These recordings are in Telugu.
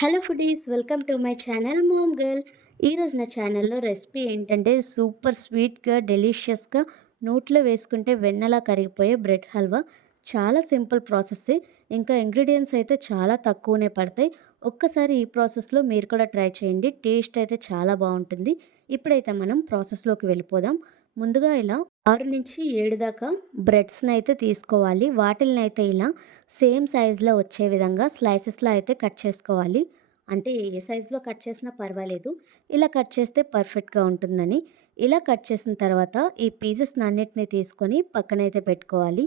Hello foodies welcome to my channel mom girl. ఈరోజు నా ఛానల్లో రెసిపీ ఏంటంటే సూపర్ స్వీట్గా డెలిషియస్గా నోట్లో వేసుకుంటే వెన్నలా కరిగిపోయే బ్రెడ్ హల్వా. చాలా సింపుల్ ప్రాసెస్ ఇంకా ఇంగ్రీడియంట్స్ అయితే చాలా తక్కువనే పడతాయి. ఒక్కసారి ఈ ప్రాసెస్లో మీరు కూడా ట్రై చేయండి. టేస్ట్ అయితే చాలా బాగుంటుంది. ఇప్పుడైతే మనం ప్రాసెస్లోకి వెళ్ళిపోదాం. ముందుగా ఇలా ఆరు నుంచి ఏడు దాకా బ్రెడ్స్ని అయితే తీసుకోవాలి. వాటిల్ని అయితే ఇలా సేమ్ సైజులో వచ్చే విధంగా స్లైసెస్లో అయితే కట్ చేసుకోవాలి. అంటే ఏ సైజులో కట్ చేసినా పర్వాలేదు. ఇలా కట్ చేస్తే పర్ఫెక్ట్గా ఉంటుందని. ఇలా కట్ చేసిన తర్వాత ఈ పీసెస్ అన్నిటిని తీసుకొని పక్కనైతే పెట్టుకోవాలి.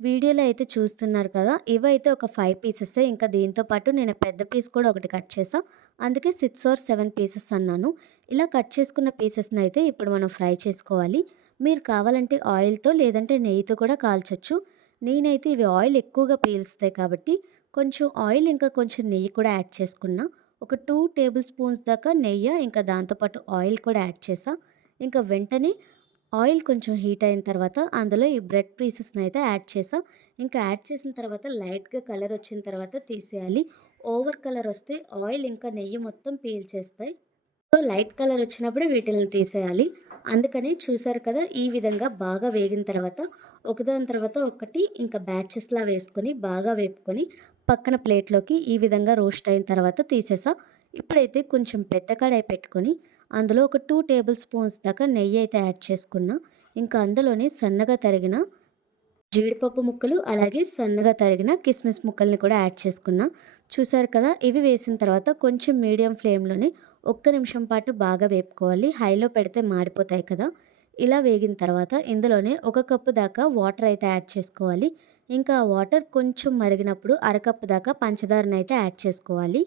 వీడియోలో అయితే చూస్తున్నారు కదా ఇవైతే ఒక ఫైవ్ పీసెస్. ఇంకా దీంతో పాటు నేను పెద్ద పీస్ కూడా ఒకటి కట్ చేసా అందుకే సిక్స్ ఆర్ సెవెన్ పీసెస్ అన్నాను. ఇలా కట్ చేసుకున్న పీసెస్ని అయితే ఇప్పుడు మనం ఫ్రై చేసుకోవాలి. మీరు కావాలంటే ఆయిల్తో లేదంటే నెయ్యితో కూడా కాల్చొచ్చు. నేనైతే ఇవి ఆయిల్ ఎక్కువగా పీల్స్తాయి కాబట్టి కొంచెం ఆయిల్ ఇంకా కొంచెం నెయ్యి కూడా యాడ్ చేసుకున్నా. ఒక టూ టేబుల్ స్పూన్స్ దాకా నెయ్యి ఇంకా దాంతోపాటు ఆయిల్ కూడా యాడ్ చేసా. ఇంకా వెంటనే ఆయిల్ కొంచెం హీట్ అయిన తర్వాత అందులో ఈ బ్రెడ్ పీసెస్ని అయితే యాడ్ చేసా. ఇంకా యాడ్ చేసిన తర్వాత లైట్గా కలర్ వచ్చిన తర్వాత తీసేయాలి. ఓవర్ కలర్ వస్తే ఆయిల్ ఇంకా నెయ్యి మొత్తం పీల్ చేస్తాయి. సో లైట్ కలర్ వచ్చినప్పుడు వీటిని తీసేయాలి. అందుకని చూసారు కదా ఈ విధంగా బాగా వేగిన తర్వాత ఒకదాని తర్వాత ఒకటి ఇంకా బ్యాచెస్లా వేసుకొని బాగా వేపుకొని పక్కన ప్లేట్లోకి ఈ విధంగా రోస్ట్ అయిన తర్వాత తీసేసా. ఇప్పుడైతే కొంచెం పెద్ద కడాయి పెట్టుకొని అందులో ఒక టూ టేబుల్ స్పూన్స్ దాకా నెయ్యి అయితే యాడ్ చేసుకున్నా. ఇంకా అందులోనే సన్నగా తరిగిన జీడిపప్పు ముక్కలు అలాగే సన్నగా తరిగిన కిస్మిస్ ముక్కల్ని కూడా యాడ్ చేసుకున్నా. చూసారు కదా ఇవి వేసిన తర్వాత కొంచెం మీడియం ఫ్లేమ్లోనే ఒక్క నిమిషం పాటు బాగా వేపుకోవాలి. హైలో పెడితే మాడిపోతాయి కదా. ఇలా వేగిన తర్వాత ఇందులోనే ఒక కప్పు దాకా వాటర్ అయితే యాడ్ చేసుకోవాలి. ఇంకా ఆ వాటర్ కొంచెం మరిగినప్పుడు అరకప్పు దాకా పంచదారని అయితే యాడ్ చేసుకోవాలి.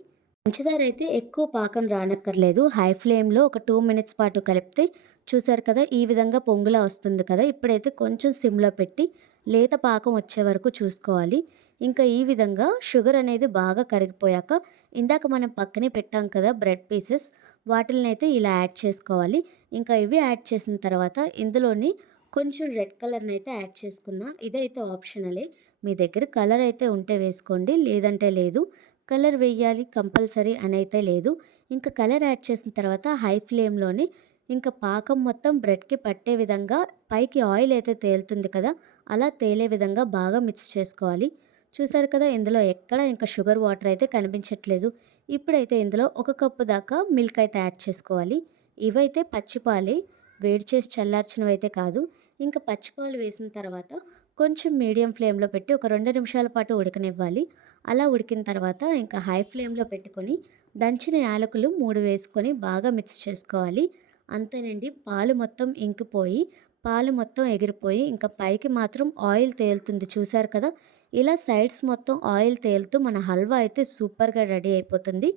పంచదార అయితే ఎక్కువ పాకం రానక్కర్లేదు. హై ఫ్లేమ్లో ఒక టూ మినిట్స్ పాటు కలిపితే చూసారు కదా ఈ విధంగా పొంగులా వస్తుంది కదా. ఇప్పుడైతే కొంచెం సిమ్లో పెట్టి లేత పాకం వచ్చే వరకు చూసుకోవాలి. ఇంకా ఈ విధంగా షుగర్ అనేది బాగా కరిగిపోయాక ఇందాక మనం పక్కనే పెట్టాం కదా బ్రెడ్ పీసెస్ వాటిని అయితే ఇలా యాడ్ చేసుకోవాలి. ఇంకా ఇవి యాడ్ చేసిన తర్వాత ఇందులోని కొంచెం రెడ్ కలర్ని అయితే యాడ్ చేసుకున్నా ఇదైతే ఆప్షనలే. మీ దగ్గర కలర్ అయితే ఉంటే వేసుకోండి లేదంటే లేదు. కలర్ వేయాలి కంపల్సరీ అని అయితే లేదు. ఇంకా కలర్ యాడ్ చేసిన తర్వాత హై ఫ్లేమ్లోనే ఇంకా పాకం మొత్తం బ్రెడ్కి పట్టే విధంగా పైకి ఆయిల్ అయితే తేలుతుంది కదా అలా తేలే విధంగా బాగా మిక్స్ చేసుకోవాలి. చూసారు కదా ఇందులో ఎక్కడ ఇంకా షుగర్ వాటర్ అయితే కనిపించట్లేదు. ఇప్పుడైతే ఇందులో ఒక కప్పు దాకా మిల్క్ అయితే యాడ్ చేసుకోవాలి. ఇవైతే పచ్చిపాలే వేడి చేసి చల్లార్చినవి అయితే కాదు. ఇంకా పచ్చిపాలు వేసిన తర్వాత కొంచెం మీడియం ఫ్లేమ్లో పెట్టి ఒక రెండు నిమిషాల పాటు ఉడకనివ్వాలి. అలా ఉడికిన తర్వాత ఇంకా హై ఫ్లేమ్లో పెట్టుకొని దంచిన యాలకులు మూడు వేసుకొని బాగా మిక్స్ చేసుకోవాలి. అంతేనండి. పాలు మొత్తం ఇంకిపోయి పాలు మొత్తం ఎగిరిపోయి ఇంకా పైకి మాత్రం ఆయిల్ తేలుతుంది. చూసారు కదా? ఇలా సైడ్స్ మొత్తం ఆయిల్ తేలుతూ మన హల్వా అయితే సూపర్గా రెడీ అయిపోతుంది.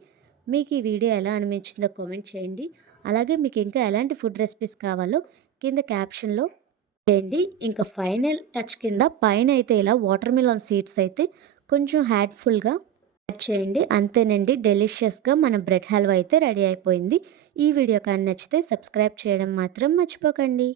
మీకు ఈ వీడియో ఎలా అనిపించిందో కామెంట్ చేయండి. అలాగే మీకు ఇంకా ఎలాంటి ఫుడ్ రెసిపీస్ కావాలో కింద క్యాప్షన్లో చేయండి. ఇంకా ఫైనల్ టచ్ కింద పైన అయితే ఇలా వాటర్ మిలన్ సీడ్స్ అయితే కొంచెం హ్యాడ్ఫుల్గా యాడ్ చేయండి. అంతేనండి డెలిషియస్గా మన బ్రెడ్ హల్వా అయితే రెడీ అయిపోయింది. ఈ వీడియో కానీ నచ్చితే సబ్స్క్రైబ్ చేయడం మాత్రం మర్చిపోకండి.